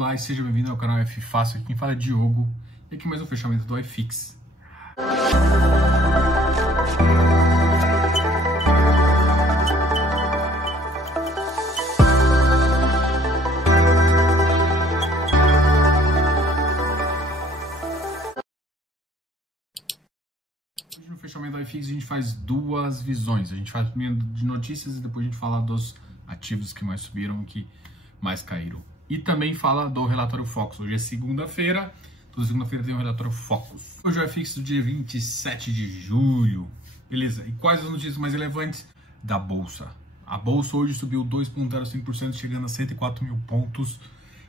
Olá e seja bem-vindo ao canal F Fácil, aqui quem fala é Diogo, e aqui mais um fechamento do iFix. Hoje no fechamento do iFix a gente faz duas visões, a gente faz primeiro de notícias e depois a gente fala dos ativos que mais subiram e que mais caíram. E também fala do relatório Focus. Hoje é segunda-feira, toda segunda-feira tem um relatório Focus. Hoje é o iFix do dia 27 de julho. Beleza, e quais as notícias mais relevantes da Bolsa? A Bolsa hoje subiu 2,05%, chegando a 104 mil pontos,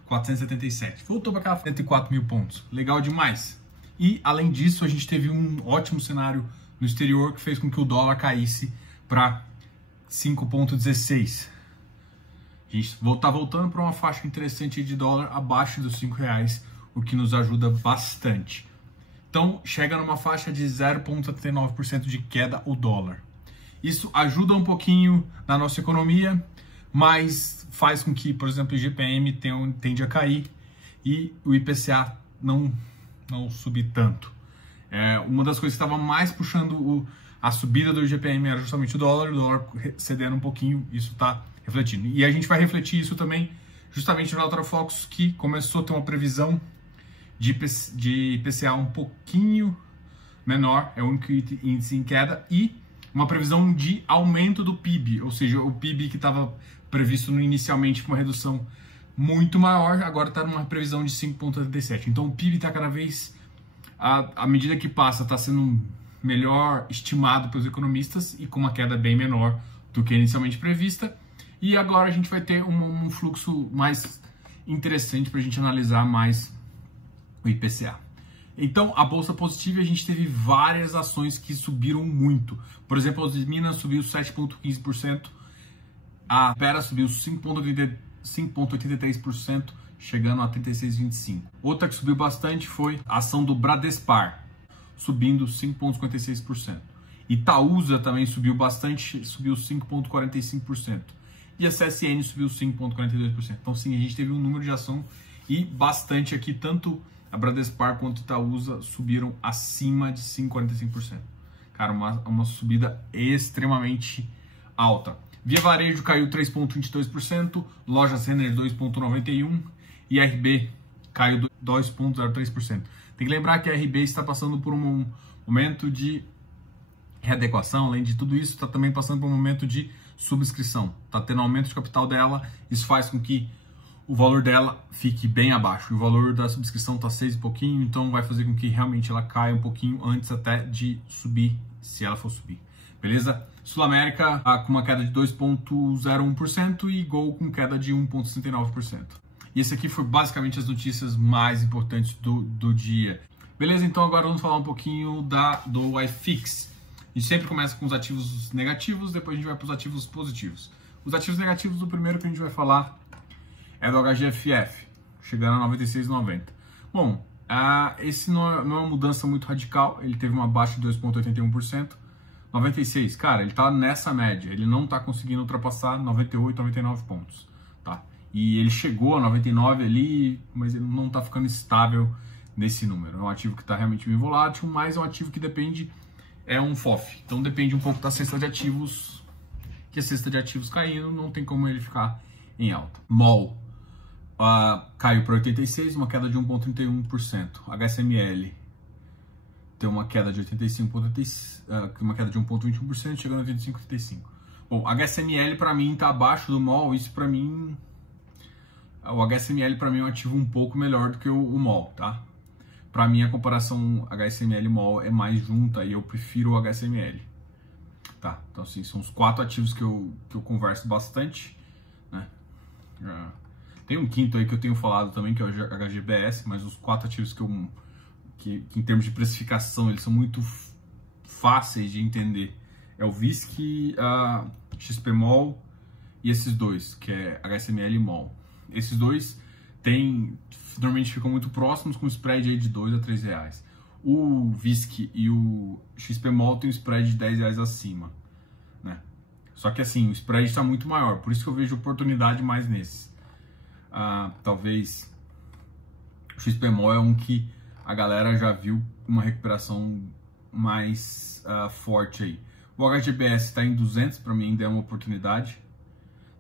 477. Voltou para aquela 104 mil pontos. Legal demais. E, além disso, a gente teve um ótimo cenário no exterior que fez com que o dólar caísse para 5,16. A gente está voltando para uma faixa interessante de dólar abaixo dos R$5, o que nos ajuda bastante. Então, chega numa faixa de 0,79% de queda o dólar. Isso ajuda um pouquinho na nossa economia, mas faz com que, por exemplo, o IGPM tende a cair e o IPCA não subir tanto. Uma das coisas que estava mais puxando a subida do IGPM era justamente o dólar cedendo um pouquinho, isso está refletindo. E a gente vai refletir isso também justamente no relatório Focus, que começou a ter uma previsão de IPCA um pouquinho menor, é o único índice em queda, e uma previsão de aumento do PIB, ou seja, o PIB que estava previsto inicialmente com uma redução muito maior, agora está numa previsão de 5,87. Então o PIB está cada vez, à medida que passa, está sendo melhor estimado pelos economistas e com uma queda bem menor do que inicialmente prevista. E agora a gente vai ter um fluxo mais interessante para a gente analisar mais o IPCA. Então, a bolsa positiva, a gente teve várias ações que subiram muito. Por exemplo, a Minas subiu 7,15%, a Pera subiu 5,83%, chegando a 36,25%. Outra que subiu bastante foi a ação do Bradespar, subindo 5,56%. Itaúsa também subiu bastante, subiu 5,45%. E a CSN subiu 5,42%. Então, sim, a gente teve um número de ação e bastante aqui, tanto a Bradespar quanto a Itaúsa subiram acima de 5,45%. Cara, uma subida extremamente alta. Via Varejo caiu 3,22%, Lojas Renner 2,91% e a RB caiu 2,03%. Tem que lembrar que a RB está passando por um momento de readequação, além de tudo isso, está também passando por um momento de subscrição. Está tendo aumento de capital dela, isso faz com que o valor dela fique bem abaixo. O valor da subscrição está 6 e pouquinho, então vai fazer com que realmente ela caia um pouquinho antes até de subir, se ela for subir. Beleza? Sul América com uma queda de 2,01% e Gol com queda de 1,69%. E esse aqui foi basicamente as notícias mais importantes do dia. Beleza? Então agora vamos falar um pouquinho do iFix. A gente sempre começa com os ativos negativos, depois a gente vai para os ativos positivos. Os ativos negativos, o primeiro que a gente vai falar é do HGFF, chegando a 96,90. Bom, esse não é uma mudança muito radical, ele teve uma baixa de 2,81%. 96, cara, ele está nessa média, ele não está conseguindo ultrapassar 98, 99 pontos, tá? E ele chegou a 99 ali, mas ele não está ficando estável nesse número. É um ativo que está realmente bem volátil, mas é um ativo que depende, é um FOF, então depende um pouco da cesta de ativos, que a cesta de ativos caindo, não tem como ele ficar em alta. MOL caiu para 86, uma queda de 1,31%. HSML tem uma queda de uma queda de 1,21%, chegando a 25,35%. Bom, HSML para mim está abaixo do MOL, isso para mim, o HSML para mim é um ativo um pouco melhor do que o MOL, tá? Para mim a comparação HSML e MOL é mais junta e eu prefiro o HSML. Tá, então assim, são os 4 ativos que eu converso bastante, né? Tem um quinto aí que eu tenho falado também, que é o HGBS, mas os 4 ativos que em termos de precificação, eles são muito fáceis de entender. É o VISC, XPMOL e esses dois, que é HSML e MOL. Esses dois normalmente ficam muito próximos, com spread aí de R$2 a R$3. O VISC e o XPMOL tem um spread de R$10 acima, né? Só que assim, o spread está muito maior, por isso que eu vejo oportunidade mais nesses. Talvez O XPMOL é um que a galera já viu uma recuperação mais forte aí. O HGBS está em 200, para mim ainda é uma oportunidade.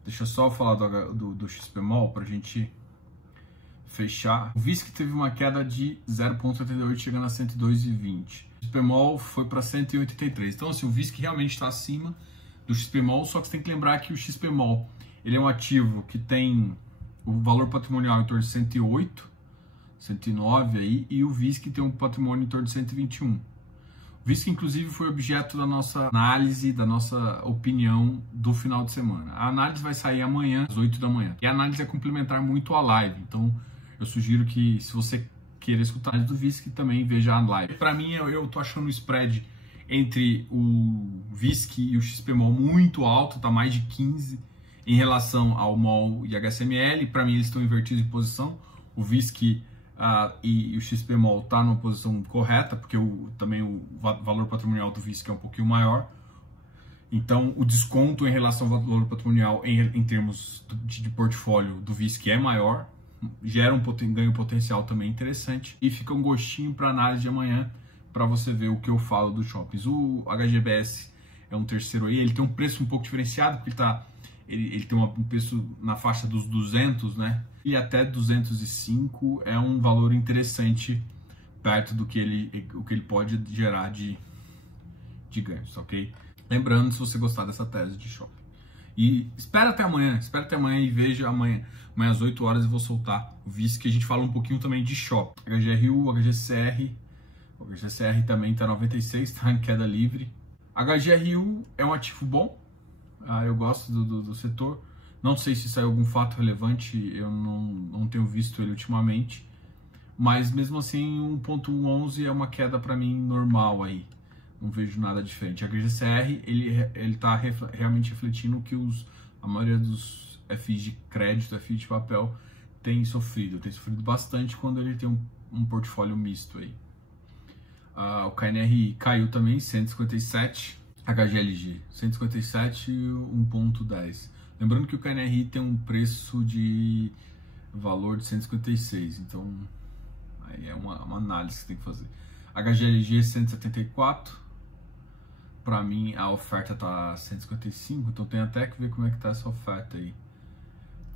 Deixa eu só falar do XPMOL para a gente fechar. O VISC teve uma queda de 0,78, chegando a 102,20. O XPMOL foi para 183. Então, assim, o VISC realmente está acima do XPMOL, só que você tem que lembrar que o XPMOL ele é um ativo que tem o valor patrimonial em torno de 108, 109 aí, e o VISC tem um patrimônio em torno de 121. O VISC, inclusive, foi objeto da nossa análise, da nossa opinião do final de semana. A análise vai sair amanhã, às 8 da manhã. E a análise é complementar muito à live, então eu sugiro que, se você queira escutar a análise do VISC, também veja a live. Para mim, eu tô achando o spread entre o VISC e o XPMOL muito alto, tá mais de 15 em relação ao MOL e HSML. Para mim, eles estão invertidos em posição. O VISC e o XPMOL tá numa posição correta, porque também o valor patrimonial do VISC é um pouquinho maior. Então, o desconto em relação ao valor patrimonial em termos de portfólio do VISC é maior, gera um ganho potencial também interessante, e fica um gostinho para análise de amanhã, para você ver o que eu falo dos shoppings. O HGBS é um terceiro aí, ele tem um preço um pouco diferenciado, porque ele tem um preço na faixa dos 200, né? E até 205 é um valor interessante perto do que ele pode gerar de ganhos, ok? Lembrando, se você gostar dessa tese de shopping. E espera até amanhã e veja amanhã às 8 horas eu vou soltar o VISC, que a gente fala um pouquinho também de shopping. HGRU, HGCR, o HGCR também está 96, está em queda livre. HGRU é um ativo bom, eu gosto do setor. Não sei se saiu algum fato relevante, eu não tenho visto ele ultimamente, mas mesmo assim 1.11 é uma queda para mim normal aí, não vejo nada diferente. A HGCR ele está realmente refletindo o que a maioria dos FIs de crédito, FIs de papel tem sofrido bastante quando ele tem um portfólio misto aí. O KNRI caiu também, 157, HGLG 157, 1.10. Lembrando que o KNRI tem um preço de valor de 156, então aí é uma análise que você tem que fazer. HGLG 174, para mim a oferta tá 155, então tem até que ver como é que tá essa oferta aí.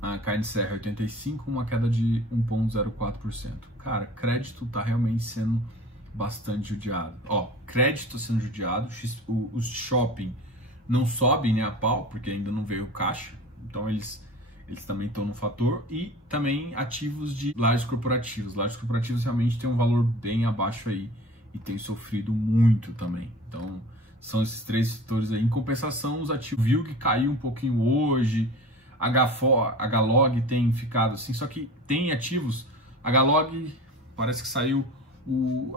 A KNCR 85, uma queda de 1,04%. Cara, crédito tá realmente sendo bastante judiado. Crédito sendo judiado, os shopping não sobem, né, a pau, porque ainda não veio o caixa, então eles também estão no fator, e também ativos de lajes corporativos. Lajes corporativos realmente tem um valor bem abaixo aí e tem sofrido muito também. Então são esses três setores aí. Em compensação, os ativos VILG caiu um pouquinho hoje, HLOG tem ficado assim, só que tem ativos, HLOG parece que saiu o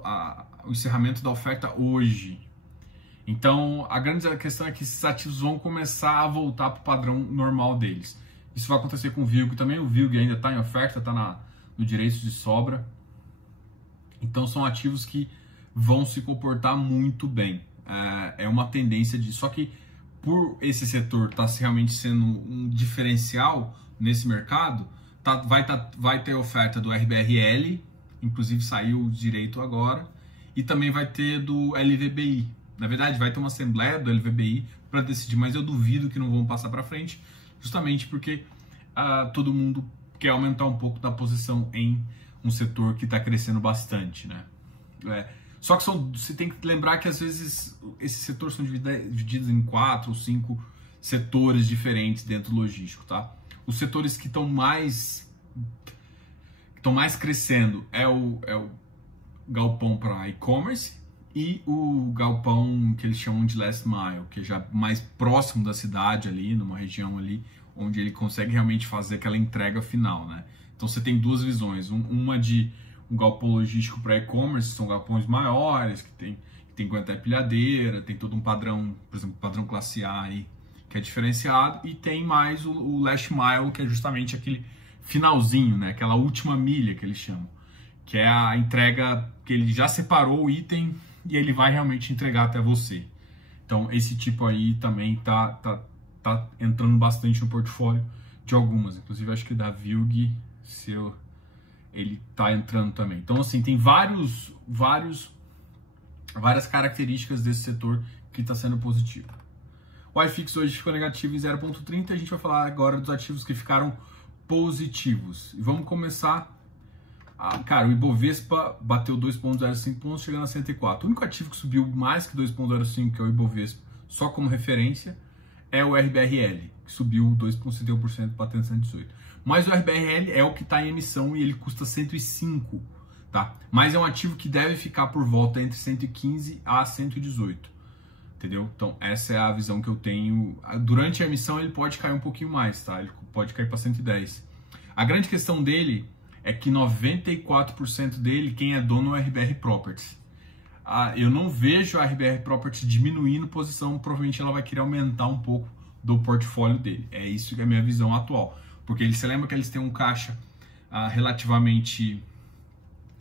encerramento da oferta hoje. Então, a grande questão é que esses ativos vão começar a voltar para o padrão normal deles. Isso vai acontecer com o VILG também. O VILG ainda está em oferta, está no direito de sobra. Então, são ativos que vão se comportar muito bem. É uma tendência só que, por esse setor estar realmente sendo um diferencial nesse mercado, vai ter oferta do RBRL, inclusive saiu o direito agora, e também vai ter do LVBI. Na verdade, vai ter uma assembleia do LVBI para decidir, mas eu duvido que não vão passar para frente, justamente porque todo mundo quer aumentar um pouco da posição em um setor que está crescendo bastante, né? Só que você tem que lembrar que às vezes esses setores são divididos em 4 ou 5 setores diferentes dentro do logístico, tá? Os setores que estão mais crescendo é o galpão para e-commerce, e o galpão que eles chamam de last mile, que é já mais próximo da cidade ali, numa região ali, onde ele consegue realmente fazer aquela entrega final, né? Então você tem duas visões, uma de um galpão logístico para e-commerce, são galpões maiores, que tem até pilhadeira, tem todo um padrão, por exemplo, padrão classe A aí, que é diferenciado, e tem mais o last mile, que é justamente aquele finalzinho, né? Aquela última milha que eles chamam, que é a entrega que ele já separou o item e ele vai realmente entregar até você. Então esse tipo aí também tá entrando bastante no portfólio de algumas, inclusive acho que da VILG, se eu ele tá entrando também. Então, assim, tem várias características desse setor que está sendo positivo. O iFix hoje ficou negativo em 0,30. A gente vai falar agora dos ativos que ficaram positivos. E vamos começar. Cara, o Ibovespa bateu 2,05 pontos, chegando a 104. O único ativo que subiu mais que 2,05, que é o Ibovespa, só como referência, é o RBRL, que subiu 2,61%, batendo 118. Mas o RBRL é o que está em emissão e ele custa 105, tá? Mas é um ativo que deve ficar por volta entre 115 a 118, entendeu? Então essa é a visão que eu tenho. Durante a emissão ele pode cair um pouquinho mais, tá? Ele pode cair para 110. A grande questão dele é que 94% dele, quem é dono é o RBR Properties. Eu não vejo a RBR Properties diminuindo posição, provavelmente ela vai querer aumentar um pouco do portfólio dele. É isso que é a minha visão atual. Porque você lembra que eles têm um caixa relativamente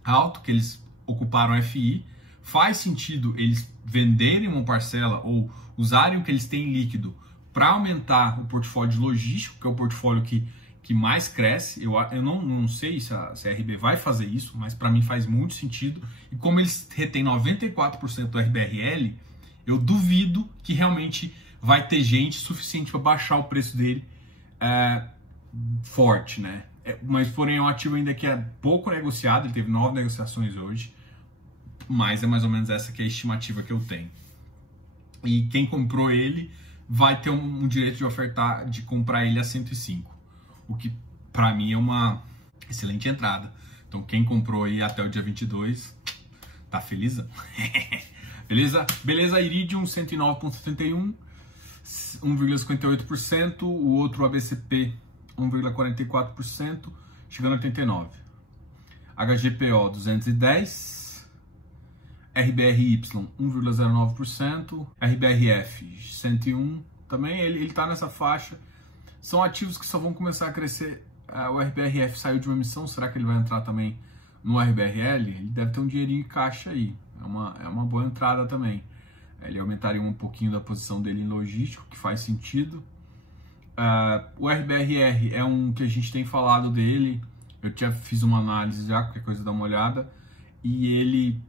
alto, que eles ocuparam FI. Faz sentido eles venderem uma parcela ou usarem o que eles têm líquido para aumentar o portfólio de logístico, que é o portfólio que mais cresce. Eu não sei se a RB vai fazer isso, mas para mim faz muito sentido. E como eles retêm 94% do RBRL, eu duvido que realmente vai ter gente suficiente para baixar o preço dele forte, né? Mas porém é um ativo ainda que é pouco negociado, ele teve 9 negociações hoje, mas é mais ou menos essa que é a estimativa que eu tenho. E quem comprou ele vai ter um direito de ofertar, de comprar ele a 105. O que para mim é uma excelente entrada. Então quem comprou aí até o dia 22 tá feliz? Beleza, Iridium 109,71, 1,58%, o outro ABCP 1,44%, chegando a 89. HGPO 210, RBRY 1,09%, RBRF 101 também, ele tá nessa faixa. São ativos que só vão começar a crescer. O RBRF saiu de uma emissão, será que ele vai entrar também no RBRL? Ele deve ter um dinheirinho em caixa aí, é uma boa entrada também. Ele aumentaria um pouquinho da posição dele em logístico, que faz sentido. O RBRR é um que a gente tem falado dele, eu já fiz uma análise já, qualquer coisa dá uma olhada, e ele,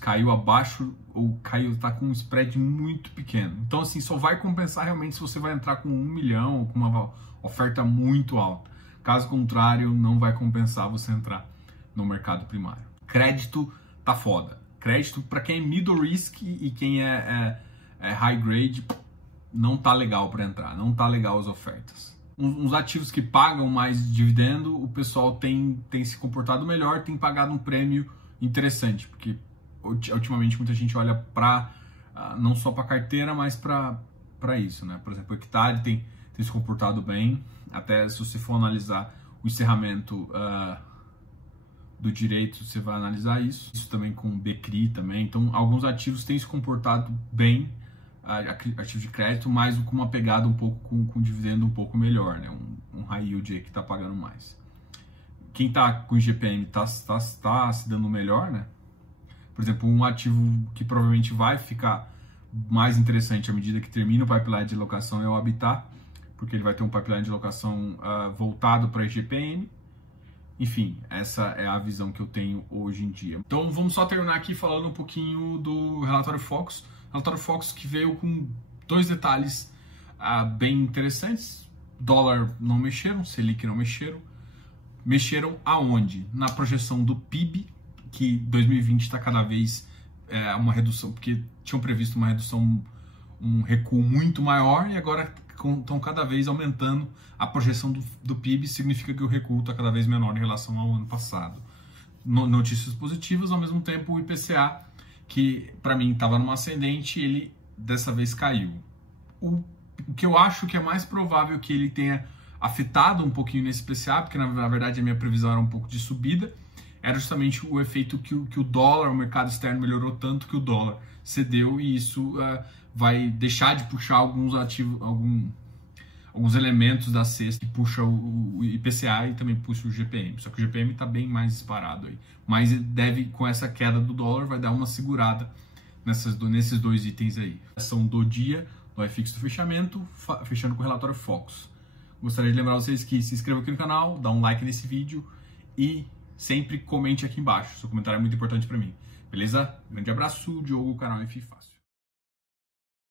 caiu abaixo, ou tá com um spread muito pequeno. Então assim, só vai compensar realmente se você vai entrar com 1 milhão, ou com uma oferta muito alta. Caso contrário, não vai compensar você entrar no mercado primário. Crédito tá foda. Crédito para quem é middle risk e quem é high grade, não tá legal para entrar, não tá legal as ofertas. Uns ativos que pagam mais dividendo, o pessoal tem se comportado melhor, tem pagado um prêmio interessante, porque ultimamente muita gente olha para não só para carteira, mas para isso, né? Por exemplo, o Hectare tem se comportado bem, até se você for analisar o encerramento do direito, você vai analisar isso também com o BCRI também. Então, alguns ativos têm se comportado bem, ativos de crédito, mas com uma pegada um pouco com dividendo um pouco melhor, né? Um high yield aí que está pagando mais. Quem está com IGPM está se dando melhor, né? Por exemplo, um ativo que provavelmente vai ficar mais interessante à medida que termina o pipeline de locação é o Habitat, porque ele vai ter um pipeline de locação voltado para IGPM. Enfim, essa é a visão que eu tenho hoje em dia. Então vamos só terminar aqui falando um pouquinho do relatório Focus. Relatório Focus que veio com 2 detalhes bem interessantes. Dólar não mexeram, Selic não mexeram. Mexeram aonde? Na projeção do PIB, que 2020 está cada vez uma redução, porque tinham previsto uma redução, um recuo muito maior, e agora estão cada vez aumentando a projeção do PIB, significa que o recuo está cada vez menor em relação ao ano passado. Notícias positivas, ao mesmo tempo o IPCA, que para mim estava numa ascendente, ele dessa vez caiu. O que eu acho que é mais provável que ele tenha afetado um pouquinho nesse IPCA, porque na verdade a minha previsão era um pouco de subida, era justamente o efeito que o dólar, o mercado externo melhorou tanto que o dólar cedeu, e isso vai deixar de puxar alguns ativos, alguns elementos da cesta que puxa o IPCA e também puxa o GPM. Só que o GPM está bem mais disparado aí. Mas com essa queda do dólar, vai dar uma segurada nesses 2 itens aí. Ação do dia, do iFix do fechamento, fechando com o relatório Focus. Gostaria de lembrar vocês que se inscrevam aqui no canal, dá um like nesse vídeo e sempre comente aqui embaixo. Seu comentário é muito importante para mim. Beleza? Grande abraço, Diogo, canal F Fácil.